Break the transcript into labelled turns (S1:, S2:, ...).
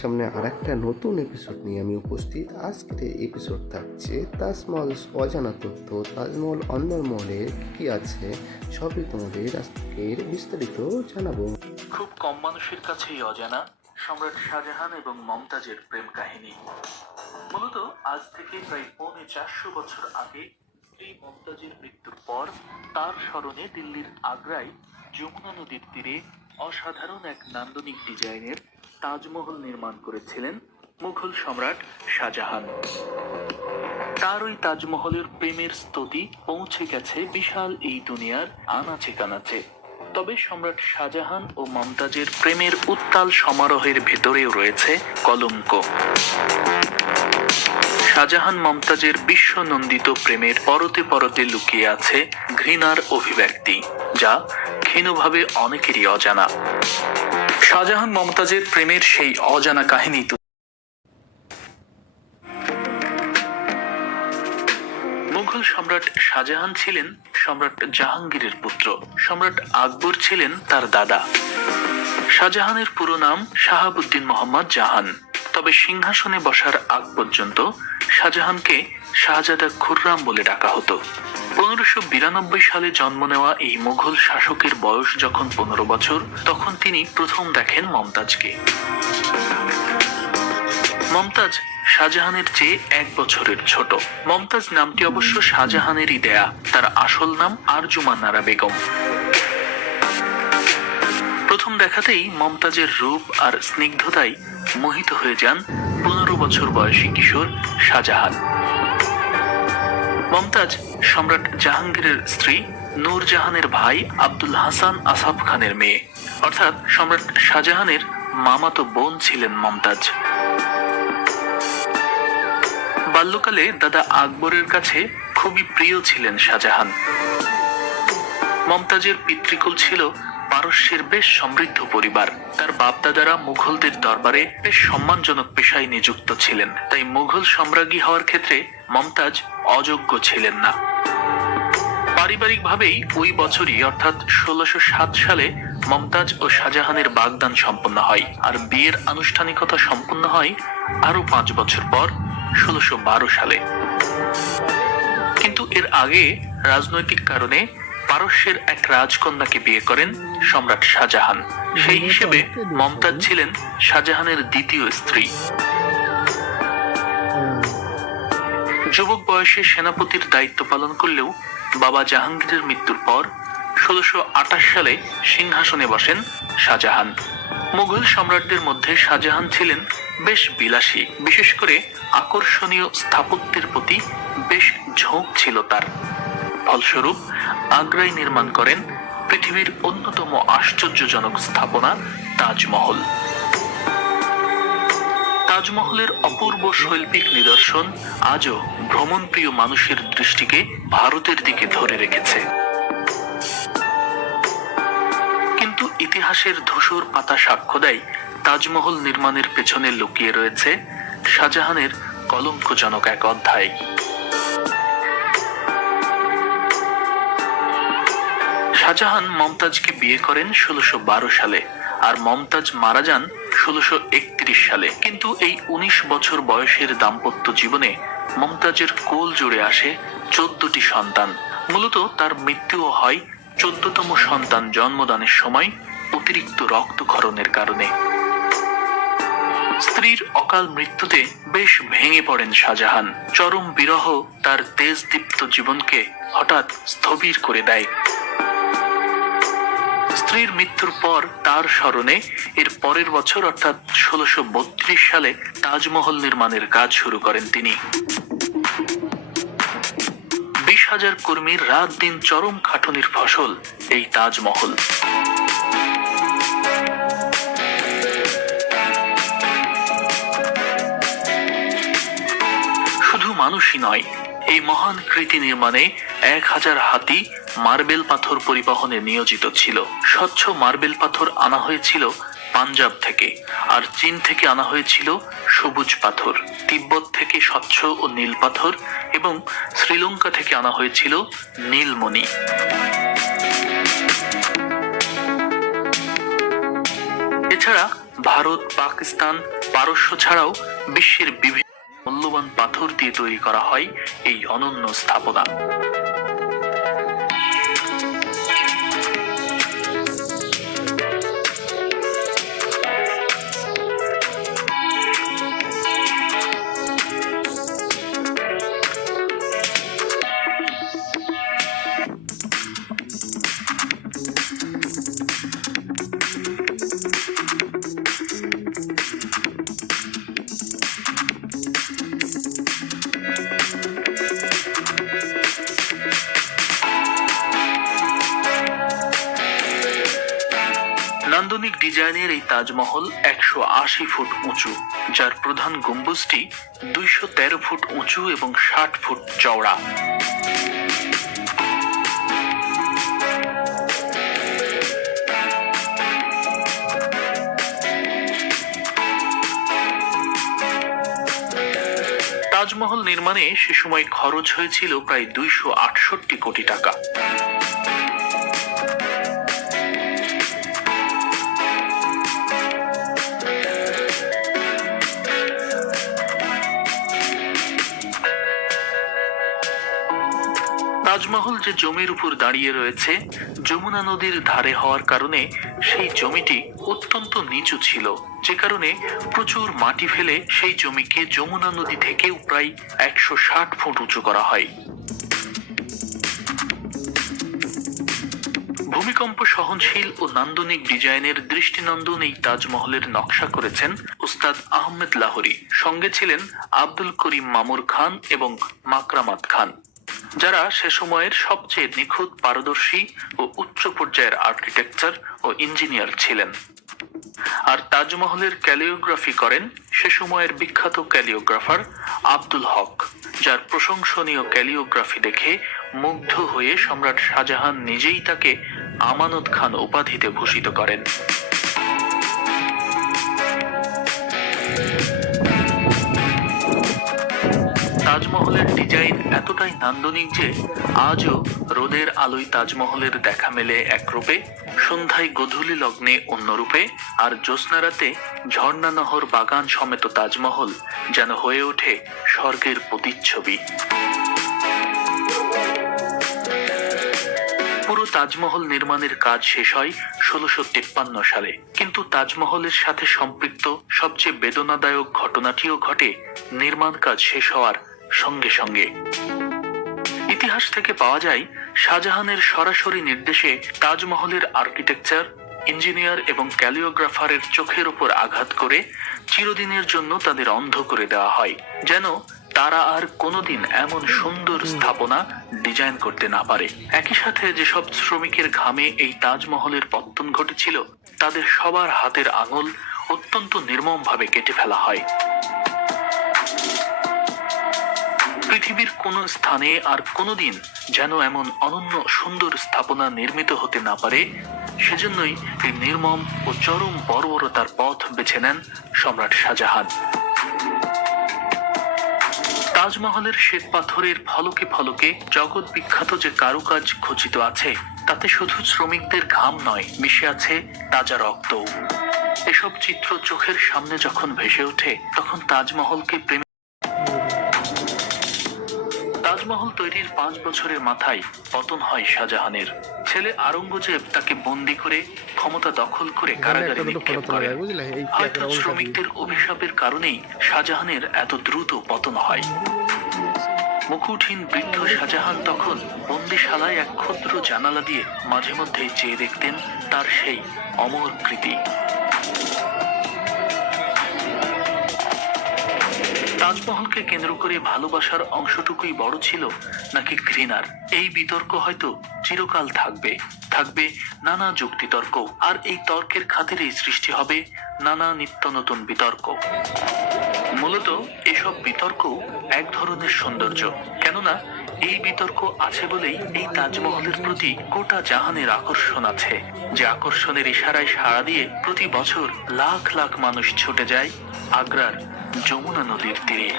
S1: সামনে আর একটা নতুন এপিসোড নিয়ে আমি উপস্থিত। আজকের এপিসোড থাকছে তাজমহল অজানা তথ্য, তাজমহল অন্দরমহলে কি আছে, সবই তোমাদের আজকের বিস্তারিত জানাব।
S2: খুব কম মানুষের কাছেই অজানা, সম্রাট শাহজাহান এবং মমতাজের প্রেম কাহিনী। মূলত আজ থেকে প্রায় পৌনে চারশো বছর আগে স্ত্রী মমতাজের মৃত্যুর পর তার স্মরণে দিল্লির আগ্রায় যমুনা নদীর তীরে অসাধারণ এক নান্দনিক ডিজাইনের তাজমহল নির্মাণ করেছিলেন মুঘল সম্রাট শাহজাহান। তার ওই তাজমহলের প্রেমের স্তুতি পৌঁছে গেছে বিশাল এই দুনিয়ার আনাচে কানাচে। তবে সম্রাট শাহজাহান ও মমতাজের প্রেমের উত্তাল সমারোহের ভেতরেও রয়েছে কলঙ্ক। শাহজাহান মমতাজের বিশ্বনন্দিত প্রেমের পরতে পরতে লুকিয়ে আছে ঘৃণার অভিব্যক্তি, যা ক্ষীণভাবে অনেকেরই অজানা। শাহজাহান মমতাজের প্রেমের সেই অজানা কাহিনী মুঘল সম্রাট শাহজাহান ছিলেন সম্রাট জাহাঙ্গীরের পুত্র। সম্রাট আকবর ছিলেন তার দাদা। শাহজাহানের পুরো নাম শাহাবুদ্দিন মোহাম্মদ জাহান। তবে সিংহাসনে বসার আগ পর্যন্ত শাহজাহানকে শাহজাদা খুররাম বলে ডাকা হতো। পনেরোশো বিরানব্বই সালে জন্ম নেওয়া এই মুঘল শাসকের বয়স যখন পনেরো বছর, তখন তিনি প্রথম দেখেন মমতাজকে। মমতাজ শাহজাহানের চেয়ে এক বছরের ছোট। মমতাজ নামটি অবশ্য শাহজাহানেরই দেয়া। তার আসল নাম আরজুমান নারা বেগম। প্রথম দেখাতেই মমতাজের রূপ আর স্নিগ্ধতায় মোহিত হয়ে যান পনেরো বছর বয়সী কিশোর শাহজাহান। মমতাজ সম্রাট জাহাঙ্গীরের স্ত্রী নূরজাহানের ভাই আব্দুল হাসান আসাফ খানের মেয়ে। অর্থাৎ সম্রাট শাহজাহানের মামাতো বোন ছিলেন মমতাজ। বাল্যকালে দাদা আকবরের কাছে খুবই প্রিয় ছিলেন শাহজাহান। মমতাজের পিতৃকুল ছিল পারস্যের বেশ সমৃদ্ধ পরিবার। তার বাপদাদারা মুঘলদের দরবারে বেশ সম্মানজনক পেশায় নিযুক্ত ছিলেন। তাই মুঘল সম্রাজ্ঞী হওয়ার ক্ষেত্রে মমতাজ অযোগ্য ছিলেন না। পারিবারিকভাবেই ওই বছরই, অর্থাৎ ষোলোশো সাত সালে, মমতাজ ও শাহজাহানের বাগদান সম্পন্ন হয়। আর বিয়ের আনুষ্ঠানিকতা সম্পন্ন হয় আরও পাঁচ বছর পর। ষোলোশো সালে। কিন্তু এর আগে রাজনৈতিক কারণে পারস্যের এক রাজকন্যাকে বিয়ে করেন সম্রাট শাহজাহান। সেই হিসেবে মমতাজ ছিলেন শাহজাহানের দ্বিতীয় স্ত্রী। যুবক বয়সে সেনাপতির দায়িত্ব পালন করলেও বাবা জাহাঙ্গীরের মৃত্যুর পর ষোলোশো সালে সিংহাসনে বসেন শাহজাহান। মুঘল সম্রাটদের মধ্যে শাহজাহান ছিলেন বেশ বিলাসী, বিশেষ করে আকর্ষণীয় স্থাপত্যের প্রতি বেশ ঝোঁক ছিল তার। ফলস্বরূপ আগ্রায় নির্মাণ করেন পৃথিবীর অন্যতম আশ্চর্যজনক স্থাপনা তাজমহল। তাজমহলের অপূর্ব শৈল্পিক নিদর্শন আজও ভ্রমণপ্রিয় মানুষের দৃষ্টিকে ভারতের দিকে ধরে রেখেছে। কিন্তু ইতিহাসের ধূসর পাতা সাক্ষ্য দেয় তাজমহল নির্মাণের পেছনে লুকিয়ে রয়েছে শাহজাহানের কলঙ্কজনক এক অধ্যায়। শাহজাহান মমতাজকে বিয়ে করেন ষোলোশো সালে আর মমতাজ মারা যান ষোলোশো সালে। কিন্তু এই উনিশ বছর বয়সের দাম্পত্য জীবনে মমতাজের কোল জুড়ে আসে চোদ্দটি সন্তান। মূলত তার মৃত্যুও হয় চোদ্দতম সন্তান জন্মদানের সময় অতিরিক্ত রক্তক্ষরণের কারণে। স্ত্রীর অকাল মৃত্যুতে বেশ ভেঙে পড়েন শাহজাহান। চরম বিরহ তার তেজদীপ্ত জীবনকে হঠাৎ স্থবির করে দেয়। স্ত্রীর মৃত্যুর পর তার স্মরণে এর পরের বছর অর্থাৎ ষোলোশো সালে তাজমহল নির্মাণের কাজ শুরু করেন তিনি। বিশ হাজার কর্মীর রাত দিন চরম খাটুনির ফসল এই তাজমহল। মানুষই নয়। এই মহান কৃতি নির্মাণে এক হাজার হাতি মার্বেল পাথর পরিবহনে নিয়োজিত ছিল। স্বচ্ছ মার্বেল পাথর আনা হয়েছিল পাঞ্জাব থেকে, আর চীন থেকে আনা হয়েছিল সবুজ পাথর। তিব্বত থেকে স্বচ্ছ ও নীল পাথর এবং শ্রীলঙ্কা থেকে আনা হয়েছিল নীলমণি। এছাড়া ভারত, পাকিস্তান, পারস্য ছাড়াও বিশ্বের বিভিন্ন মূল্যবান পাথর দিয়ে তৈরি করা হয় এই অনন্য স্থাপনা। নান্দনিক ডিজাইনের এই তাজমহল একশো আশি ফুট উঁচু, যার প্রধান গম্বুজটি দুইশো তেরো ফুট উঁচু এবং ষাট ফুট চওড়া। তাজমহল নির্মাণে সে সময় খরচ হয়েছিল প্রায় দুইশো আটষট্টি কোটি টাকা। তাজমহল যে জমির উপর দাঁড়িয়ে রয়েছে, যমুনা নদীর ধারে হওয়ার কারণে সেই জমিটি অত্যন্ত নিচু ছিল। যে কারণে প্রচুর মাটি ফেলে সেই জমিকে যমুনা নদী থেকেও প্রায় একশো ষাট ফুট উঁচু করা হয়। ভূমিকম্প সহনশীল ও নান্দনিক ডিজাইনের দৃষ্টিনন্দন এই তাজমহলের নকশা করেছেন উস্তাদ আহমেদ লাহরি। সঙ্গে ছিলেন আব্দুল করিম মামুর খান এবং মাকরামাত খান। যারা সে সময়ের সবচেয়ে নিখুঁত পারদর্শী ও উচ্চ পর্যায়ের আর্কিটেকচার ও ইঞ্জিনিয়ার ছিলেন। আর তাজমহলের ক্যালিওগ্রাফি করেন সে সময়ের বিখ্যাত ক্যালিওগ্রাফার আব্দুল হক, যার প্রশংসনীয় ক্যালিওগ্রাফি দেখে মুগ্ধ হয়ে সম্রাট শাহজাহান নিজেই তাকে আমানত খান উপাধিতে ভূষিত করেন। তাজমহলের ডিজাইন এতটাই নান্দনিক যে আজও রোদের আলোয় তাজমহলের দেখা মেলে একরূপে সন্ধ্যায় গধূলি লগ্নে অন্য রূপে, আর জ্যোৎস্না রাতে ঝর্ণা নহর বাগান সমেত তাজমহল যেন হয়ে ওঠে স্বর্গের প্রতিচ্ছবি। পুরো তাজমহল নির্মাণের কাজ শেষ হয় ষোলোশো তেপ্পান্ন সালে। কিন্তু তাজমহলের সাথে সম্পৃক্ত সবচেয়ে বেদনাদায়ক ঘটনাটিও ঘটে নির্মাণ কাজ শেষ হওয়ার সঙ্গে সঙ্গে। ইতিহাস থেকে পাওয়া যায় শাহজাহানের সরাসরি নির্দেশে তাজমহলের আর্কিটেকচার, ইঞ্জিনিয়ার এবং ক্যালিওগ্রাফারের চোখের উপর আঘাত করে চিরদিনের জন্য তাদের অন্ধ করে দেওয়া হয়, যেন তারা আর কোনোদিন এমন সুন্দর স্থাপনা ডিজাইন করতে না পারে। একই সাথে যেসব শ্রমিকের ঘামে এই তাজমহলের পত্তন ঘটেছিল, তাদের সবার হাতের আঙুল অত্যন্ত নির্মমভাবে কেটে ফেলা হয়। পৃথিবীর কোন স্থানে আর কোনোদিন যেন এমন অনন্য সুন্দর স্থাপনা নির্মিত হতে না পারে, সেজন্যই এই নির্মম ও চরম বর্বরতার পথ বেছে নেন সম্রাট শাহজাহান। তাজমহলের শ্বেত পাথরের ফলকে ফলকে জগৎ বিখ্যাত যে কারুকাজ খচিত আছে, তাতে শুধু শ্রমিকদের ঘাম নয়, মিশে আছে তাজা রক্তও। এসব চিত্র চোখের সামনে যখন ভেসে ওঠে, তখন তাজমহলকে প্রেমে তৈরির পাঁচ বছরের মাথায় পতন হয় শাহজাহানের। ছেলে আরঙ্গজেব তাকে বন্দি করে ক্ষমতা দখল করে কারাগারে নিক্ষেপ করে। হয়তো শ্রমিকদের অভিশাপের কারণেই শাহজাহানের এত দ্রুত পতন হয়। মুকুটহীন বৃদ্ধ শাহজাহান তখন বন্দিশালায় এক ক্ষুদ্র জানালা দিয়ে মাঝে মধ্যে চেয়ে দেখতেন তার সেই অমর কৃতি। তাজমহলকে কেন্দ্র করে ভালোবাসার অংশটুকুই বড় ছিল নাকি ঘৃণার? এই বিতর্ক হয়তো চিরকাল থাকবে। থাকবে নানা যুক্তিতর্ক। আর এই তর্কের খাতিরেই সৃষ্টি হবে নানা নিত্য নতুন বিতর্ক। মূলত এসব বিতর্ক এক ধরনের সৌন্দর্য। কেননা এই বিতর্ক আছে বলেই এই তাজমহলের প্রতি গোটা জাহানের আকর্ষণ আছে। যে আকর্ষণের ইশারায় সাড়া দিয়ে প্রতি বছর লাখ লাখ মানুষ ছুটে যায় আগ্রার যমুনা নদীর তীরে।